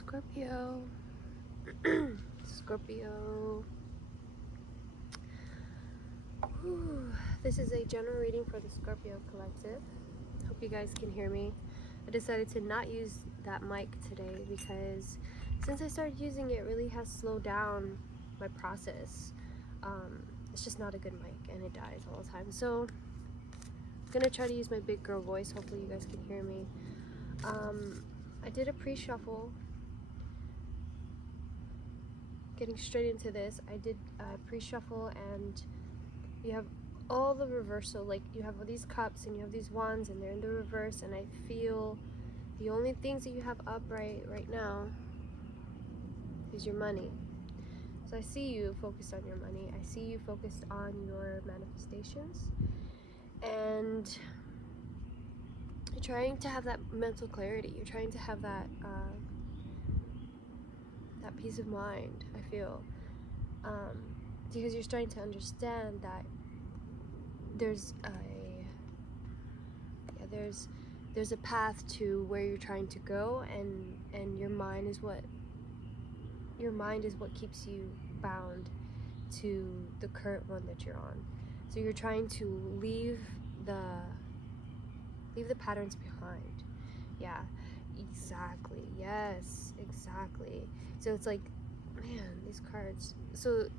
Scorpio. Scorpio. Whew. This is a general reading for the Scorpio collective. Hope you guys can hear me. I decided to not use that mic today because since I started using it, it really has slowed down my process. It's just not a good mic and it dies all the time. So I'm gonna try to use my big girl voice. Hopefully you guys can hear me. I did a pre-shuffle. Getting straight into this, I did a pre-shuffle, and you have all the reversal. Like, you have all these cups and you have these wands and they're in the reverse, and I feel the only things that you have upright right now is your money. So I see you focused on your money. I see you focused on your manifestations, and you're trying to have that mental clarity. You're trying to have that that peace of mind, I feel, because you're starting to understand that there's a path to where you're trying to go, and your mind is what keeps you bound to the current one that you're on. So you're trying to leave the patterns behind. Yeah, exactly. Yes, exactly. So it's like, man, these cards. So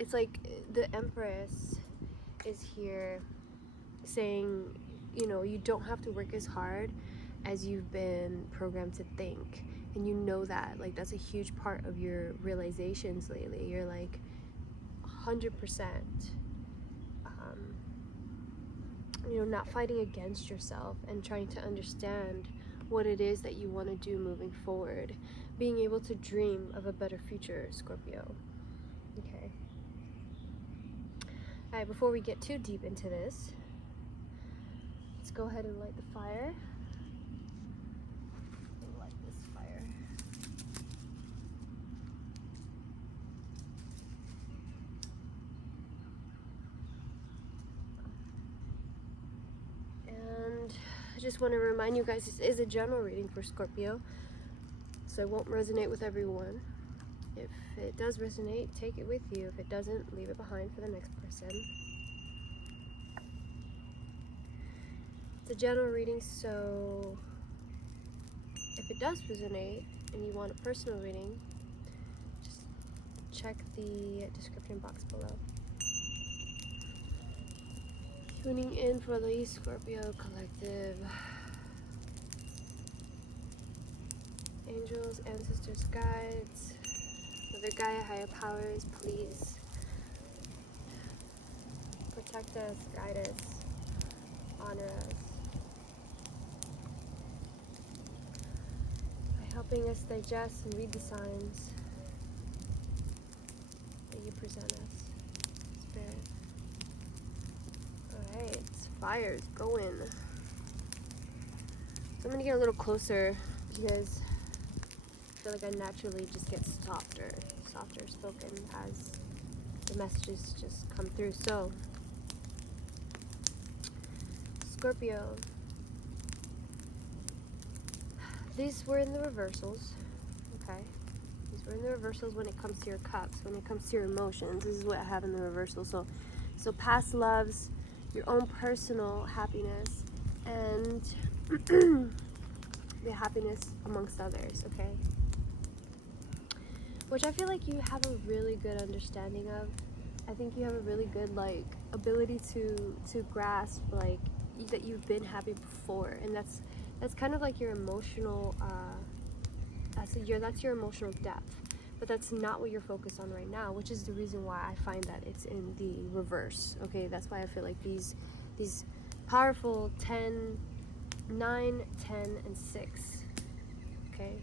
it's like the Empress is here saying, you know, you don't have to work as hard as you've been programmed to think. And you know that, like, that's a huge part of your realizations lately. You're like 100%, you know, not fighting against yourself and trying to understand what it is that you want to do moving forward. Being able to dream of a better future, Scorpio. Okay. Alright, before we get too deep into this, let's go ahead and light the fire. Light this fire. And I just want to remind you guys, this is a general reading for Scorpio, so it won't resonate with everyone. If it does resonate, take it with you. If it doesn't, leave it behind for the next person. It's a general reading, so if it does resonate and you want a personal reading, just check the description box below. Tuning in for the Scorpio collective. Angels, ancestors, guides, Mother Gaia, higher powers, please protect us, guide us, honor us by helping us digest and read the signs that you present us, Spirit. Alright, fire's going. So I'm gonna get a little closer because I feel like I naturally just get softer spoken as the messages just come through. So, Scorpio, these were in the reversals, okay? These were in the reversals when it comes to your cups, when it comes to your emotions. This is what I have in the reversal. So past loves, your own personal happiness, and the happiness amongst others, okay? Which I feel like you have a really good understanding of. I think you have a really good, like, ability to grasp, like, that you've been happy before, and that's kind of like your emotional that's your emotional depth. But that's not what you're focused on right now, which is the reason why I find that it's in the reverse. Okay, that's why I feel like these powerful 10, 9, 10, and 6. Okay.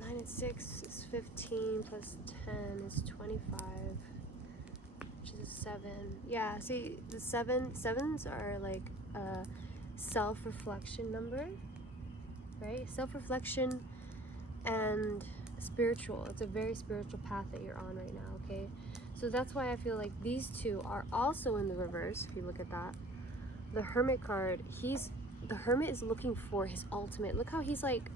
9 and 6 is 15 plus 10 is 25, which is a 7. Yeah, see, the sevens are like a self-reflection number, right? Self-reflection and spiritual. It's a very spiritual path that you're on right now, okay? So that's why I feel like these two are also in the reverse. If you look at that, the Hermit card, he's the Hermit is looking for his ultimate. Look how he's like,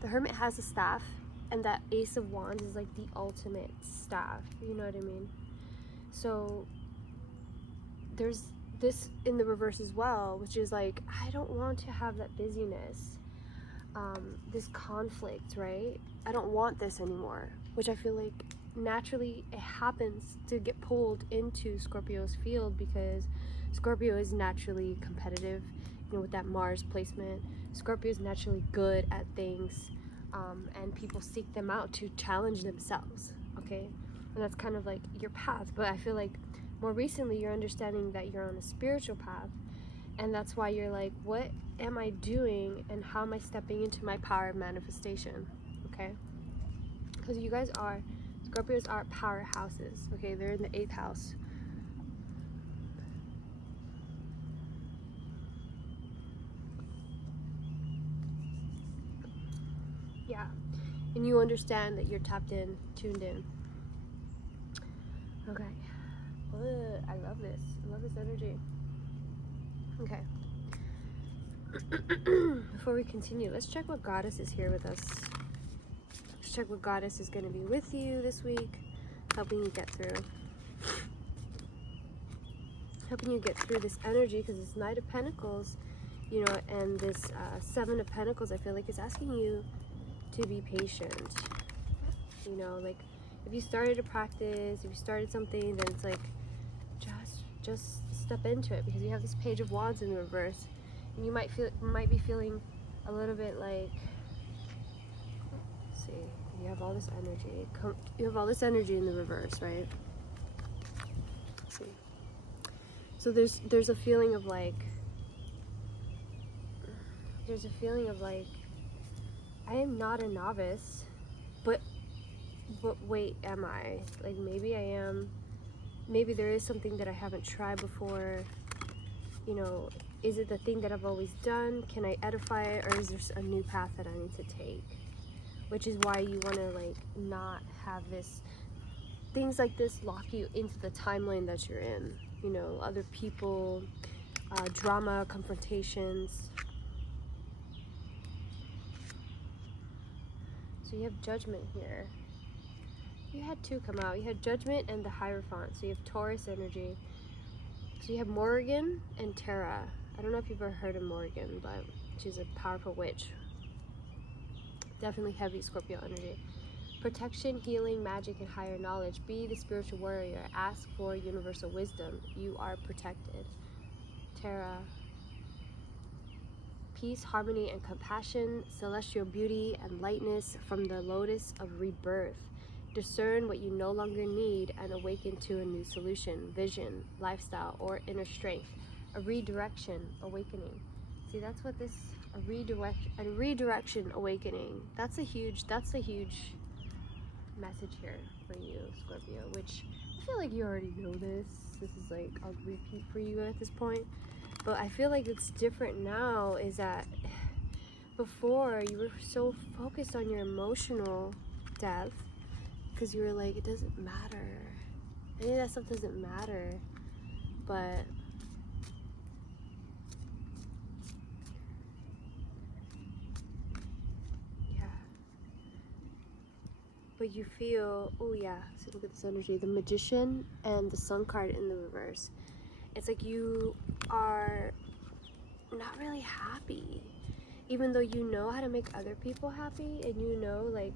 the Hermit has a staff, and that Ace of Wands is like the ultimate staff. You know what I mean? So there's this in the reverse as well, which is like, I don't want to have that busyness, this conflict, right? I don't want this anymore, which I feel like naturally it happens to get pulled into Scorpio's field, because Scorpio is naturally competitive, you know, with that Mars placement. Scorpio is naturally good at things, and people seek them out to challenge themselves, okay? And that's kind of like your path. But I feel like more recently you're understanding that you're on a spiritual path, and that's why you're like, what am I doing and how am I stepping into my power of manifestation, okay? Because you guys are, Scorpios are powerhouses, okay? They're in the 8th house. Yeah, and you understand that you're tapped in, tuned in. Okay. Ugh, I love this. I love this energy. Okay. Before we continue, let's check what Goddess is here with us. Let's check what Goddess is going to be with you this week, helping you get through. Helping you get through this energy, because it's Knight of Pentacles, you know, and this 7 of Pentacles, I feel like is asking you to be patient. You know, like, if you started a practice, if you started something, then it's like, just step into it, because you have this Page of Wands in the reverse, and you might be feeling a little bit like, let's see, you have all this energy. You have all this energy in the reverse, right? Let's see. So there's a feeling of like, I am not a novice, but wait, am I? Like, maybe I am. Maybe there is something that I haven't tried before. You know, is it the thing that I've always done? Can I edify it? Or is there a new path that I need to take? Which is why you want to, like, not have things like this lock you into the timeline that you're in. You know, other people, drama, confrontations. So you have Judgment here. You had 2 come out. You had Judgment and the Hierophant. So you have Taurus energy. So you have Morrigan and Tara. I don't know if you've ever heard of Morrigan, but she's a powerful witch. Definitely heavy Scorpio energy. Protection, healing, magic, and higher knowledge. Be the spiritual warrior. Ask for universal wisdom. You are protected. Tara. Peace, harmony, and compassion. Celestial beauty and lightness from the lotus of rebirth. Discern what you no longer need and awaken to a new solution, vision, lifestyle, or inner strength. A redirection, awakening. See, that's what this, a redirection, awakening. That's a huge message here for you, Scorpio, which I feel like you already know this. This is like, I'll repeat for you at this point. But I feel like it's different now, is that before you were so focused on your emotional depth, because you were like, it doesn't matter. Any of that stuff doesn't matter. But yeah. But you feel, oh yeah, so look at this energy. The Magician and the Sun card in the reverse. It's like you are not really happy. Even though you know how to make other people happy, and you know, like,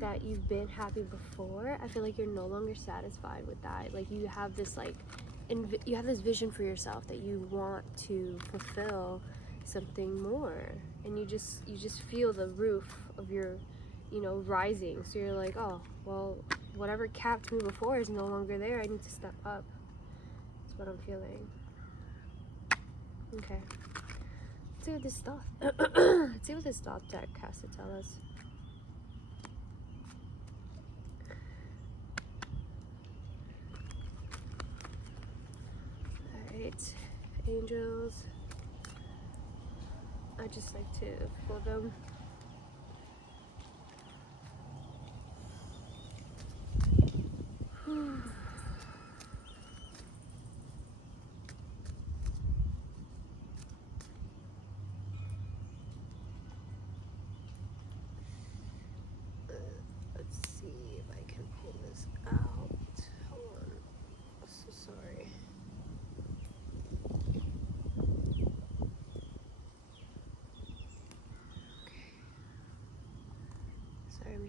that you've been happy before, I feel like you're no longer satisfied with that. Like, you have this, like, you have this vision for yourself that you want to fulfill something more, and you just feel the roof of your, you know, rising. So you're like, oh, well, whatever capped me before is no longer there. I need to step up. That's what I'm feeling. Okay. Let's see what this thought. Let's see what this thought deck has to tell us. Alright, angels. I just like to pull them.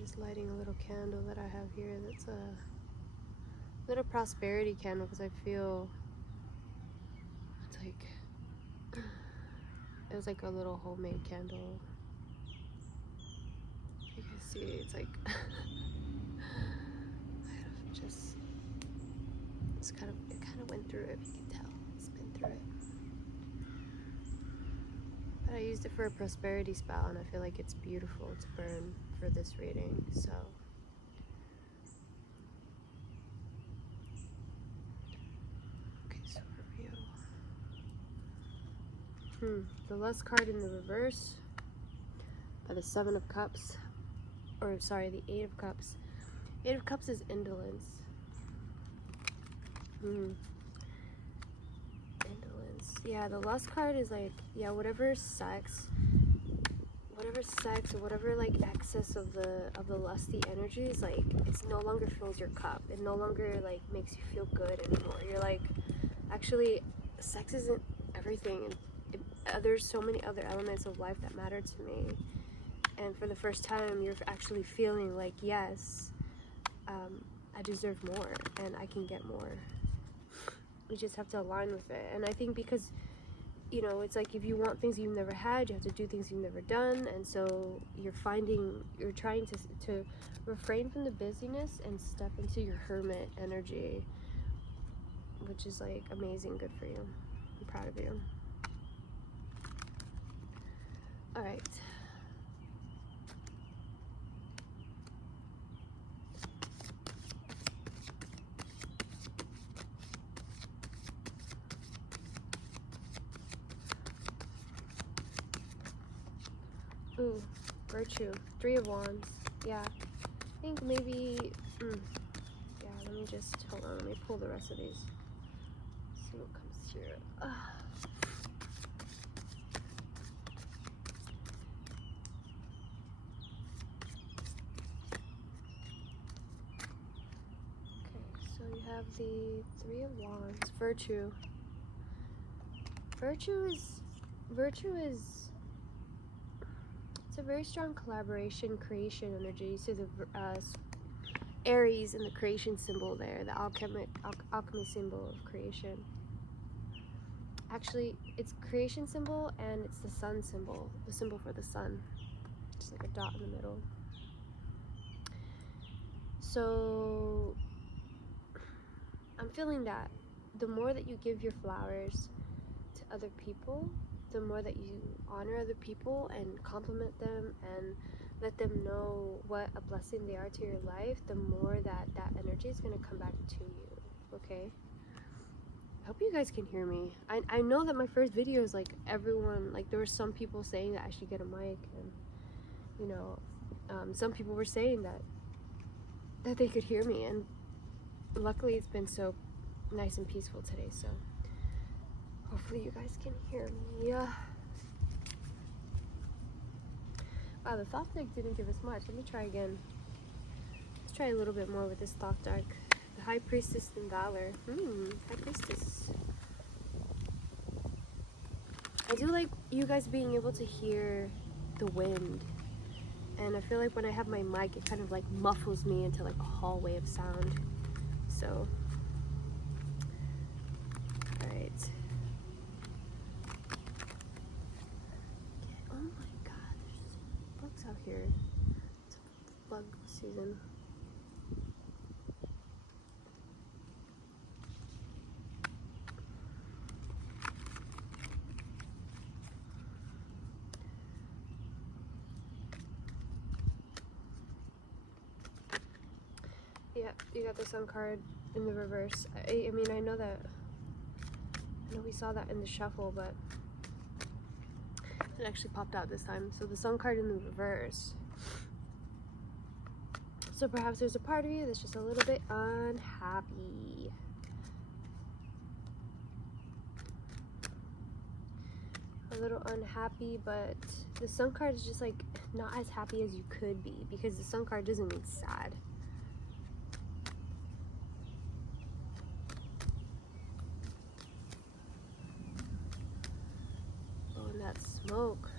just lighting a little candle that I have here. That's a little prosperity candle because I feel it's like it was like a little homemade candle. You can see it's like it kind of went through it. You can tell it's been through it. But I used it for a prosperity spell, and I feel like it's beautiful to burn for this reading. So okay, Scorpio. The lust card in the reverse by the Seven of Cups, or sorry, the Eight of Cups. Eight of Cups is indolence. Indolence. Yeah, the lust card is like, yeah, whatever sex or whatever like excess of the lusty energies, like it's no longer fills your cup. It no longer like makes you feel good anymore. You're like, actually, sex isn't everything, and there's so many other elements of life that matter to me. And for the first time, you're actually feeling like, yes, I deserve more and I can get more. You just have to align with it. And I think because, you know, it's like if you want things you've never had, you have to do things you've never done. And so you're trying to refrain from the busyness and step into your hermit energy, which is like amazing. Good for you. I'm proud of you. All right. Ooh, virtue. Three of Wands. Yeah. I think maybe... yeah, let me just... Hold on, let me pull the rest of these. See what comes here. Okay, so you have the Three of Wands. Virtue. Virtue is... It's a very strong collaboration, creation energy. So the Aries in the creation symbol there, the alchemy symbol of creation. Actually, it's creation symbol and it's the sun symbol, the symbol for the sun. Just like a dot in the middle. So I'm feeling that the more that you give your flowers to other people, the more that you honor other people and compliment them and let them know what a blessing they are to your life, the more that energy is going to come back to you. Okay? I hope you guys can hear me. I know that my first video is like everyone, like there were some people saying that I should get a mic, and you know, some people were saying that they could hear me, and luckily it's been so nice and peaceful today, so hopefully you guys can hear me. Wow, the thought deck didn't give us much. Let me try again. Let's try a little bit more with this thought deck. The High Priestess and Valor. High Priestess. I do like you guys being able to hear the wind. And I feel like when I have my mic, it kind of like muffles me into like a hallway of sound. So, alright. Oh my god, there's bugs out here. It's bug season. Yeah, you got the Sun card in the reverse. I mean, I know we saw that in the shuffle, but it actually popped out this time. So the Sun card in the reverse. So perhaps there's a part of you that's just a little bit unhappy. A little unhappy, but the Sun card is just like not as happy as you could be, because the Sun card doesn't mean sad. Oh, and that smoke.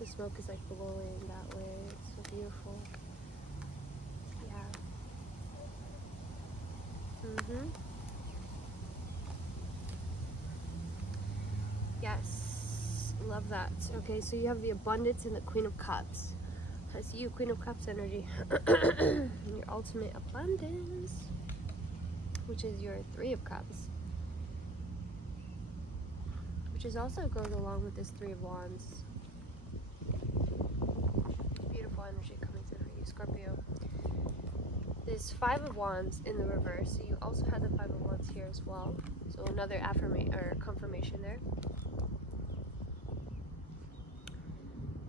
The smoke is like blowing that way. It's so beautiful. Yeah. Yes. Love that. Okay, so you have the abundance and the Queen of Cups. I see you, Queen of Cups energy. Your ultimate abundance, which is your Three of Cups, which is also goes along with this Three of Wands. Beautiful energy coming through for you, Scorpio. There's Five of Wands in the reverse, so you also have the Five of Wands here as well. So another affirmation or confirmation there.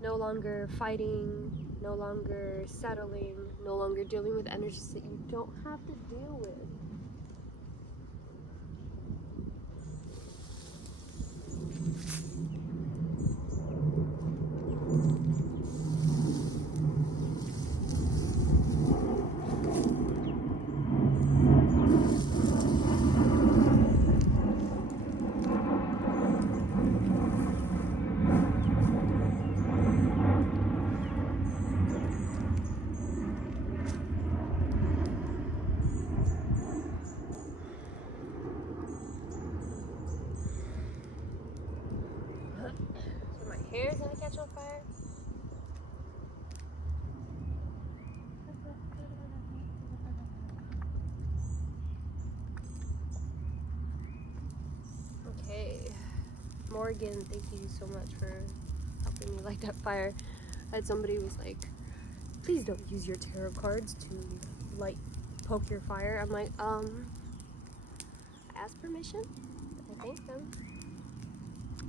No longer fighting, no longer settling, no longer dealing with energies that you don't have to deal with. So my hair is gonna catch on fire. Okay, Morgan, thank you so much for helping me light that fire. I had somebody who was like, please don't use your tarot cards to poke your fire. I'm like, ask permission. I thank them.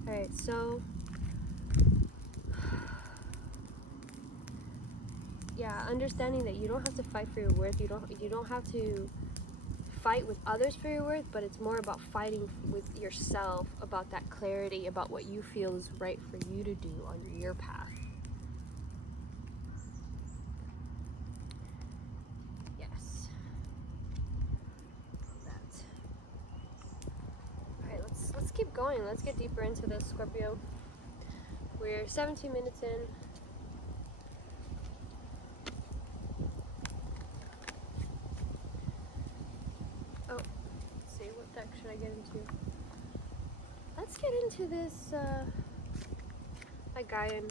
Alright, so yeah, understanding that you don't have to fight for your worth. You don't have to fight with others for your worth, but it's more about fighting with yourself about that clarity about what you feel is right for you to do on your path. Yes. That. Alright, let's keep going. Let's get deeper into this, Scorpio. We're 17 minutes in. Oh, let's see, what deck should I get into? Let's get into this, Gaian.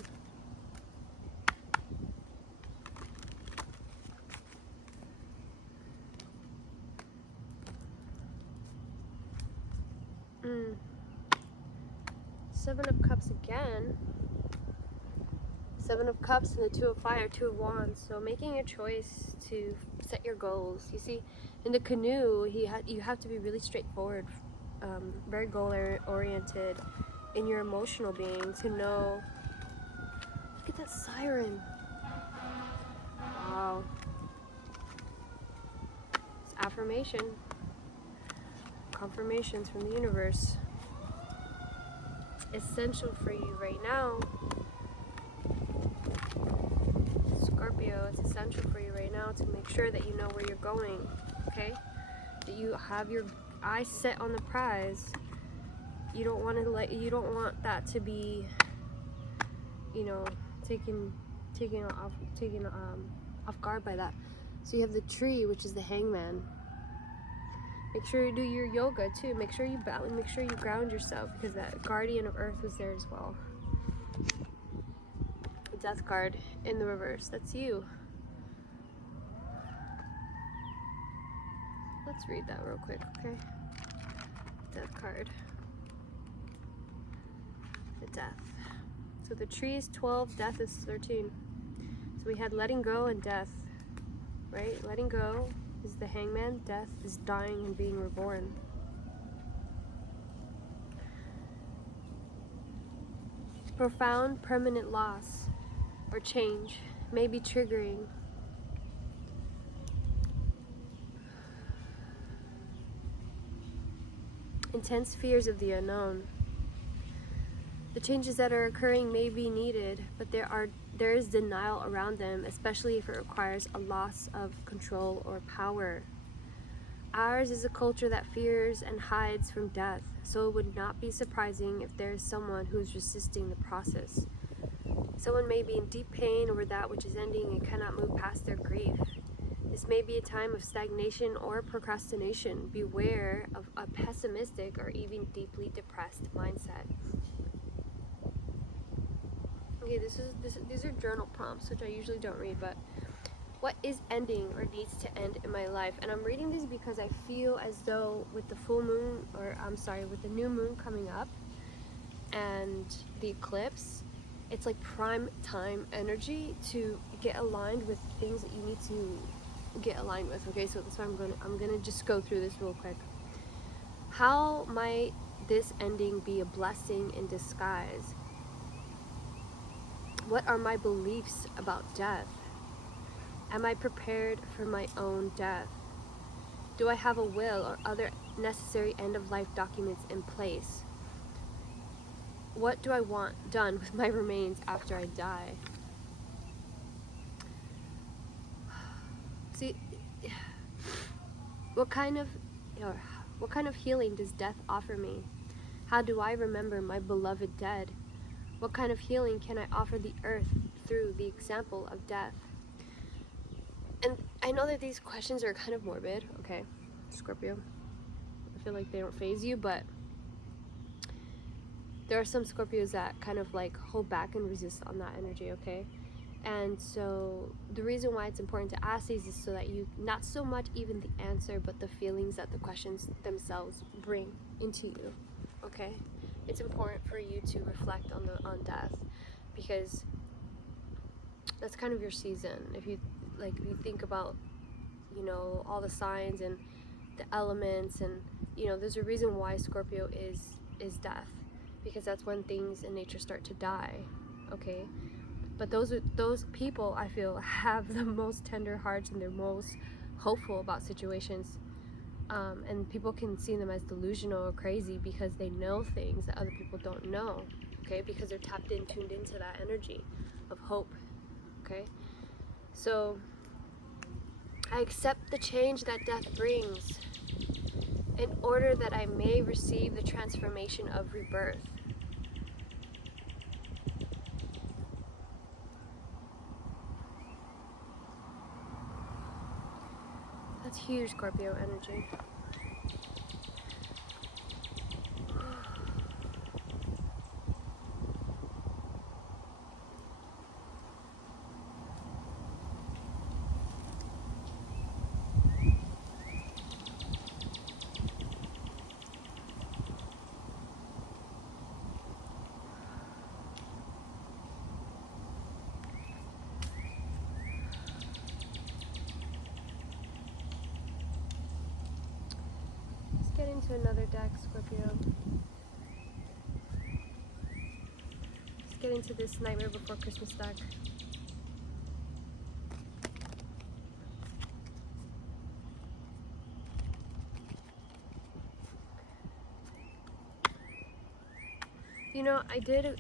Seven of Cups again. Seven of Cups and the Two of Fire, Two of Wands. So making a choice to set your goals. You see, in the canoe, you have to be really straightforward, very goal-oriented in your emotional being to know. Look at that siren. Wow. It's affirmation. Confirmations from the universe. Essential for you right now, Scorpio. It's essential for you right now to make sure that you know where you're going, okay? That you have your eyes set on the prize. You don't want that to be, you know, taken off guard by that. So you have the Tree, which is the Hangman. Make sure you do your yoga too. Make sure you balance. Make sure you ground yourself, because that Guardian of Earth was there as well. Death card in the reverse. That's you. Let's read that real quick, okay? Death card. The Death. So the Tree is 12, Death is 13. So we had letting go and death, right? Letting go is the Hangman. Death is dying and being reborn. Profound, permanent loss or change may be triggering. Intense fears of the unknown. The changes that are occurring may be needed, but there is denial around them, especially if it requires a loss of control or power. Ours is a culture that fears and hides from death, so it would not be surprising if there is someone who is resisting the process. Someone may be in deep pain over that which is ending and cannot move past their grief. This may be a time of stagnation or procrastination. Beware of a pessimistic or even deeply depressed mindset. Okay, these are journal prompts, which I usually don't read, but what is ending or needs to end in my life? And I'm reading these because I feel as though with the full moon, with the new moon coming up and the eclipse, it's like prime time energy to get aligned with things that you need to get aligned with. Okay, so that's why I'm gonna just go through this real quick. How might this ending be a blessing in disguise? What are my beliefs about death? Am I prepared for my own death? Do I have a will or other necessary end-of-life documents in place? What do I want done with my remains after I die? See, what kind of healing does death offer me? How do I remember my beloved dead? What kind of healing can I offer the earth through the example of death? And I know that these questions are kind of morbid, okay, Scorpio. I feel like they don't faze you, but there are some Scorpios that kind of like hold back and resist on that energy, okay? And so the reason why it's important to ask these is so that you, not so much even the answer, but the feelings that the questions themselves bring into you, okay? It's important for you to reflect on death, because that's kind of your season. If you think about, all the signs and the elements, and there's a reason why Scorpio is death, because that's when things in nature start to die, okay? But those people, I feel, have the most tender hearts and they're most hopeful about situations. And people can see them as delusional or crazy because they know things that other people don't know, okay? Because they're tapped in, tuned into that energy of hope, okay? So I accept the change that death brings in order that I may receive the transformation of rebirth. That's huge, Scorpio energy. Get into another deck, Scorpio. Let's get into this Nightmare Before Christmas deck.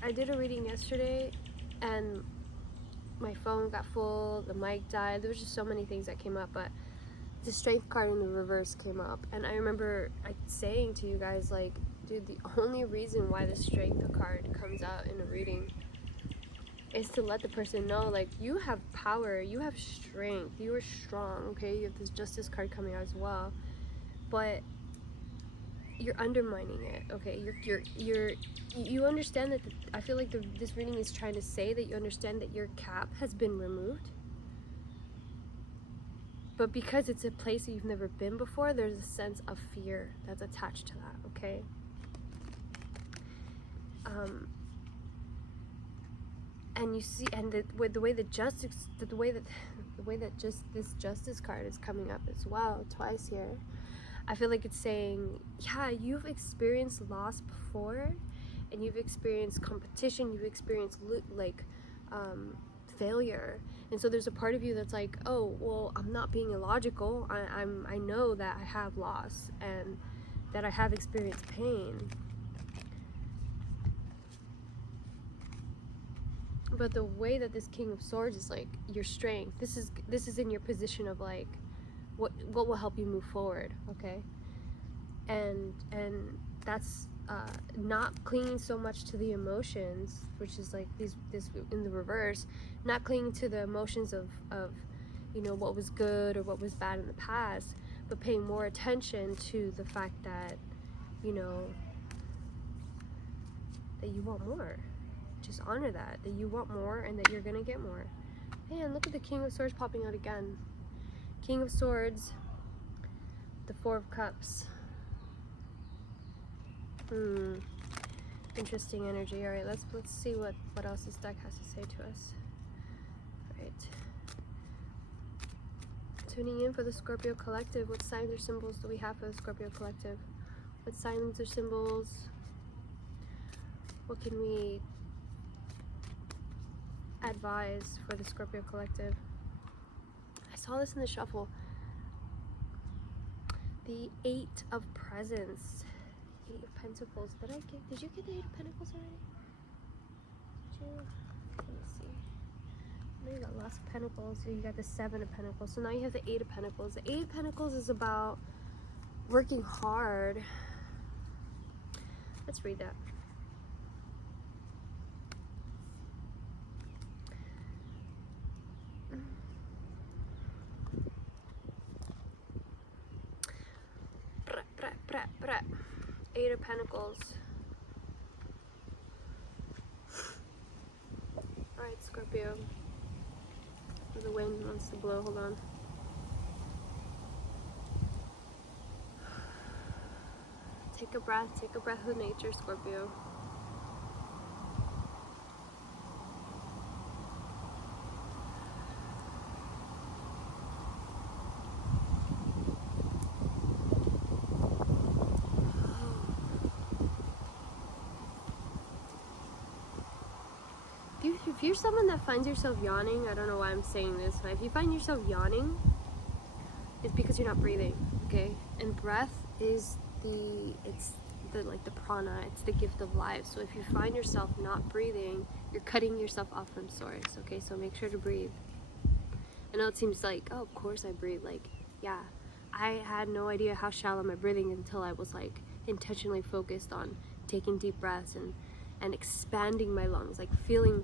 I did a reading yesterday, and my phone got full, the mic died, there was just so many things that came up, but the Strength card in the reverse came up, and I remember saying to you guys, like, dude, the only reason why the Strength card comes out in a reading is to let the person know, like, you have power, you have strength, you are strong, okay? You have this Justice card coming out as well, but you're undermining it, okay? You understand that I feel like this reading is trying to say that you understand that your cap has been removed, but because it's a place that you've never been before, there's a sense of fear that's attached to that, okay? And you see, and the way that this Justice card is coming up as well twice here, I feel like it's saying, yeah, you've experienced loss before, and you've experienced competition, you've experienced failure, and so there's a part of you that's like, oh, well, I'm not being illogical. I know that I have loss and that I have experienced pain, but the way that this King of Swords is like your strength. This is in your position of like what will help you move forward, okay? And that's not clinging so much to the emotions, which is like this in the reverse, not clinging to the emotions of you know, what was good or what was bad in the past, but paying more attention to the fact that, you know, that you want more. Just honor that you want more and that you're gonna get more. Man, look at the King of Swords popping out again. King of Swords, the Four of Cups. Interesting energy. All right, let's see what else this deck has to say to us. All right. Tuning in for the Scorpio collective. What signs or symbols do we have for the Scorpio collective? What signs or symbols? What can we advise for the Scorpio collective? I saw this in the shuffle. The Eight of Presents. Eight of Pentacles. Did you get the Eight of Pentacles already? Did you? Let me see. You got lots of Pentacles. So you got the Seven of Pentacles. So now you have the Eight of Pentacles. The Eight of Pentacles is about working hard. Let's read that. Eight of Pentacles. Alright, Scorpio. The wind wants to blow. Hold on. Take a breath. Take a breath with nature, Scorpio. If you're someone that finds yourself yawning, I don't know why I'm saying this, but if you find yourself yawning, it's because you're not breathing, okay? And breath is like the prana, it's the gift of life. So if you find yourself not breathing, you're cutting yourself off from source, okay? So make sure to breathe. I know it seems like, oh, of course I breathe. Like, yeah, I had no idea how shallow my breathing until I was like intentionally focused on taking deep breaths and expanding my lungs, like feeling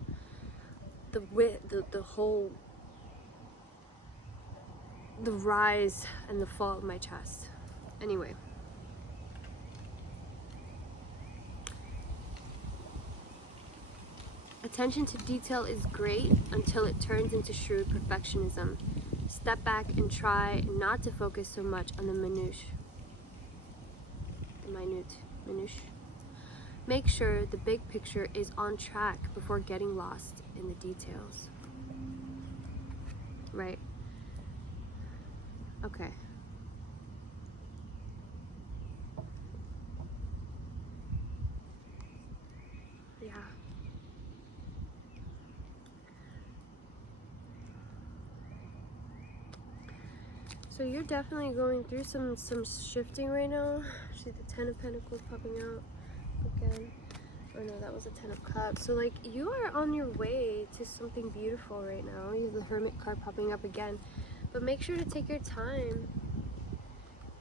the whole, the rise and the fall of my chest. Anyway. Attention to detail is great until it turns into shrewd perfectionism. Step back and try not to focus so much on the minutiae. Make sure the big picture is on track before getting lost in the details. Right? Okay. Yeah. So you're definitely going through some shifting right now. See the Ten of Pentacles popping out again. Oh no, that was a Ten of Cups. So like you are on your way to something beautiful right now. You have the Hermit card popping up again. But make sure to take your time.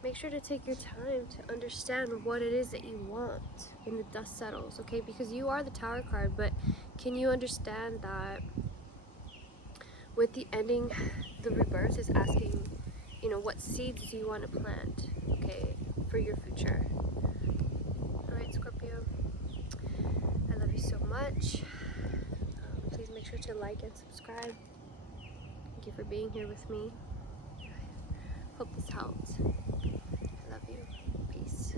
Make sure to take your time to understand what it is that you want when the dust settles, okay? Because you are the Tower card, but can you understand that with the ending, the reverse is asking, you know, what seeds do you want to plant, okay, for your future? All right, Scorpio, I love you so much. Please make sure to like and subscribe. Thank you for being here with me. Hope this helped. I love you. Peace.